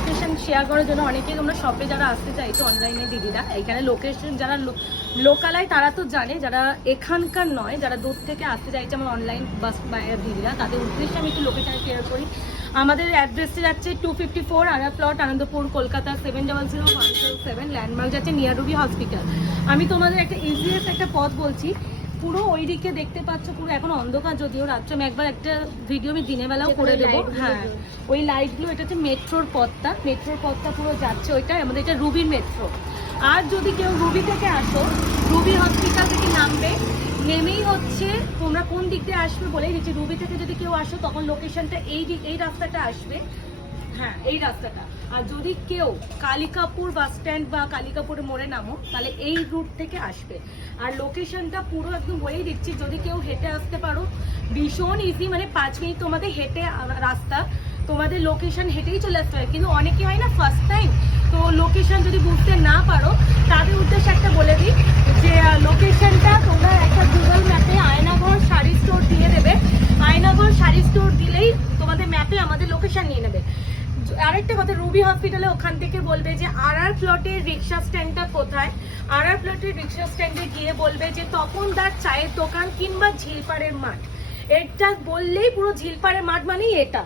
Location share করার জন্য অনেকেই তোমরা শপে যারা আসতে চাইছো অনলাইনে দিদিরা, এখানে লোকেশন যারা লোকালায় তারা তো জানে, যারা এখানকার নয়, যারা দূর থেকে আসতে চাইছে আমার অনলাইন বাস দিদিরা, তাদের উদ্দেশ্যে আমি একটু লোকেশন শেয়ার করি। আমাদের অ্যাড্রেসে যাচ্ছে 254 আরা প্লট, আনন্দপুর, কলকাতা 700107। ল্যান্ডমার্ক যাচ্ছে নিয়ার রুবি হসপিটাল। আমি তোমাদের একটা ইজিয়েস্ট একটা পথ বলছি, পুরো ওই দিকে দেখতে পাচ্ছ, পুরো এখন অন্ধকার যদিও, রাত্রে আমি একবার একটা ভিডিও আমি দিনের বেলাও করে দেবো। হ্যাঁ, ওই লাইটগুলো, এটা হচ্ছে মেট্রোর পথটা পুরো যাচ্ছে ওইটা, আমাদের এটা রুবির মেট্রো। আর যদি কেউ রুবি থেকে আসো, রুবি হসপিটাল থেকে নামবে, নেমেই হচ্ছে তোমরা কোন দিক দিয়ে আসবে বলেই দিচ্ছি। রুবি থেকে যদি কেউ আসো তখন লোকেশনটা এই রাস্তাটা আসবে, হ্যাঁ এই রাস্তাটা। আর যদি কেউ কালিকাপুর বাস স্ট্যান্ড বা কালিকাপুরের মোড়ে নামো তাহলে এই রুট থেকে আসবে। আর লোকেশনটা পুরো একদম বলেই দিচ্ছি, যদি কেউ হেঁটে আসতে পারো ভীষণ ইজি, মানে 5 মিনিট তোমাদের হেঁটে রাস্তা, তোমাদের লোকেশন হেঁটেই চলে আসতে হয়। কিন্তু অনেকে হয় না ফার্স্ট টাইম, তো লোকেশন যদি বুঝতে না পারো তাদের উদ্দেশ্যে একটা বলে দিই যে লোকেশনটা তোমরা একটা গুগল ম্যাপে আয়নাঘর শাড়ি স্টোর দিয়ে দেবে। আয়নাঘর শাড়ি স্টোর দিলেই তোমাদের ম্যাপে আমাদের লোকেশন নিয়ে নেবে। আরেকটা কথা, রুবি হসপিটালে ওখান থেকে বলবে যে আর প্লটের রিক্সা স্ট্যান্ডটা কোথায়। আর প্লটের রিক্সা স্ট্যান্ডে গিয়ে বলবে যে তপনদার চায়ের দোকান কিংবা ঝিলপাড়ের মাঠ। এটা বললেই পুরো ঝিলপাড়ের মাঠ মানেই এটা,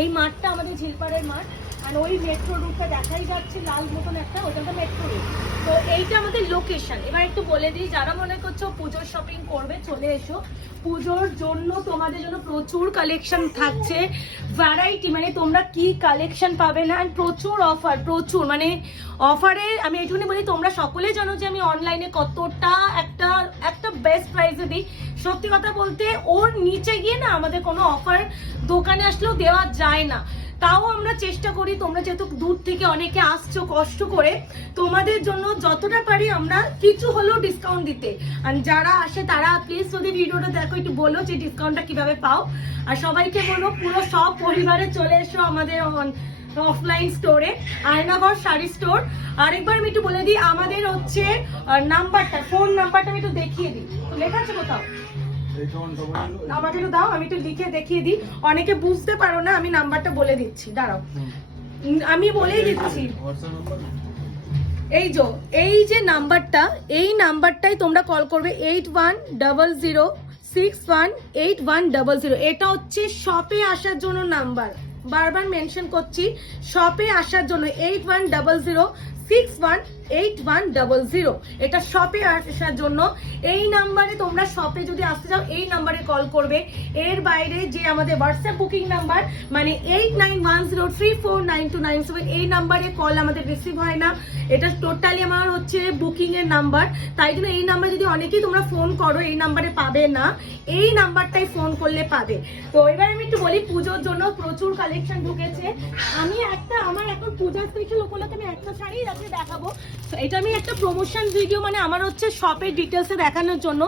এই মাঠটা আমাদের ঝিলপাড়ের মাঠ। আর ওই মেট্রো রুটটা দেখাই যাচ্ছে লাল মতন একটা, ওটা তো মেট্রো রুট। তো এইটা আমাদের লোকেশন। এবার একটু বলে দিই, যারা মনে করছো পুজোর শপিং করবে চলে এসো। পুজোর জন্য তোমাদের জন্য প্রচুর কালেকশন থাকছে, ভ্যারাইটি, মানে তোমরা কি কালেকশন পাবে না। প্রচুর অফার, প্রচুর মানে অফারে আমি এইটুকুনি বলি, তোমরা সকলে জানো যে আমি অনলাইনে কতটা একটা বেস্ট প্রাইসে দিই। সত্যি কথা বলতে ওর নিচে গিয়ে না আমাদের কোনো অফার দোকানে আসলেও দেওয়া যায় না। তাও আমরা চেষ্টা করি, তোমরা যেহেতু দূর থেকে অনেকে আসছো কষ্ট করে, তোমাদের জন্য যতটা পারি আমরা কিছু হলেও ডিসকাউন্ট দিতে। আর যারা আসে তারা প্লিজ যদি ভিডিওটা দেখো একটু বলো যে ডিসকাউন্টটা কিভাবে পাও। আর সবাইকে বলো পুরো সব পরিবারে চলে এসো আমাদের অফলাইন স্টোরে, আয়নাঘর শাড়ি স্টোর। আরেকবার আমি একটু বলে দিই, আমাদের হচ্ছে নাম্বারটা, ফোন নাম্বারটা আমি একটু দেখিয়ে দিই। লেখা আছে কোথাও? আমাকে একটু দাও, আমি একটু লিখে দেখিয়ে দিই, অনেকে বুঝতে পারো না, আমি নাম্বারটা বলে দিচ্ছি, দাঁড়াও আমি বলেই দিচ্ছি। এই যে নাম্বারটা, এই নাম্বারটাই তোমরা কল করবে 8100618100। এটা হচ্ছে শপে আসার জন্য নাম্বার, বারবার মেনশন করছি, শপে আসার জন্য 8100618100। এটা শপে আসার জন্য। এই নাম্বারে তোমরা শপে যদি আসতে চাও এই নাম্বারে কল করবে। এর বাইরে যে আমাদের হোয়াটসঅ্যাপ বুকিং নাম্বার মানে 8910349297, এই নাম্বারে কল আমাদের রিসিভ হয় না। এটা টোটালি আমার হচ্ছে বুকিং এর নাম্বার, তাই জন্য এই নাম্বার যদি অনেকেই তোমরা ফোন করো এই নাম্বারে পাবে না, এই নাম্বারটাই ফোন করলে পাবে। তো এবার আমি একটু বলি, পুজোর জন্য প্রচুর কালেকশন ঢুকেছে। আমি আমার এখন পূজার স্পেশাল উপলক্ষে আমি একটা শাড়ি আজকে দেখাবো। এটা আমি একটা প্রমোশন ভিডিও, মানে আমার হচ্ছে শপের ডিটেলসে দেখানোর জন্য,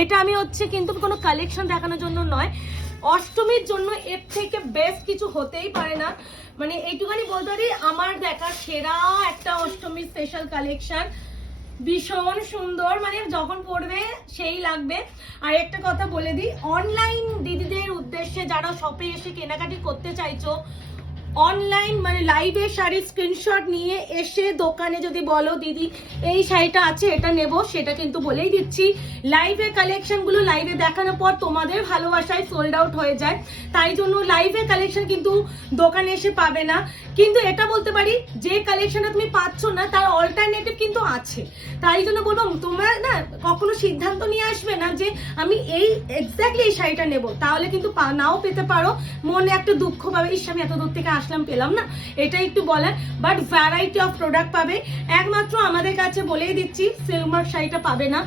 এটা আমি হচ্ছে কিন্তু কোনো কালেকশন দেখানোর জন্য নয়। অষ্টমীর জন্য এর থেকে বেস্ট কিছু হতেই পারে না, মানে এইটুখানি বলতে পারি আমার দেখা সেরা একটা অষ্টমী স্পেশাল কালেকশন, ভীষণ সুন্দর, মানে যখন পড়বে সেই লাগবে। আর একটা কথা বলে দিই, অনলাইন দিদিদের উদ্দেশ্যে যারা শপে এসে কেনাকাটি করতে চাইছো, অনলাইন মানে লাইভে শাড়ির স্ক্রিনশট নিয়ে এসে দোকানে যদি বলো দিদি এই শাড়িটা আছে এটা নেব, সেটা কিন্তু বলেই দিচ্ছি। লাইভে কালেকশনগুলো লাইভে দেখানোর পর তোমাদের ভালোবাসায় সোল্ড আউট হয়ে যায়, তাই জন্য লাইভে কালেকশন কিন্তু দোকানে এসে পাবে না। কিন্তু এটা বলতে পারি, যে কালেকশনটা তুমি পাচ্ছ না তার অল্টারনেটিভ কিন্তু আছে। তাই জন্য বলবো তোমরা না কখনো সিদ্ধান্ত নিয়ে আসবে না যে আমি এক্স্যাক্টলি এই শাড়িটা নেব, তাহলে কিন্তু নাও পেতে পারো, মনে একটা দুঃখ পাবে, ইস আমি এত দূর থেকে আসলাম পেলাম না, এটা একটু বলার। বাট ভ্যারাইটি অফ প্রোডাক্ট পাবে, একমাত্র আমাদের কাছে বলেই দিচ্ছি সিল্ক মার্ক শাড়িটা পাবে না।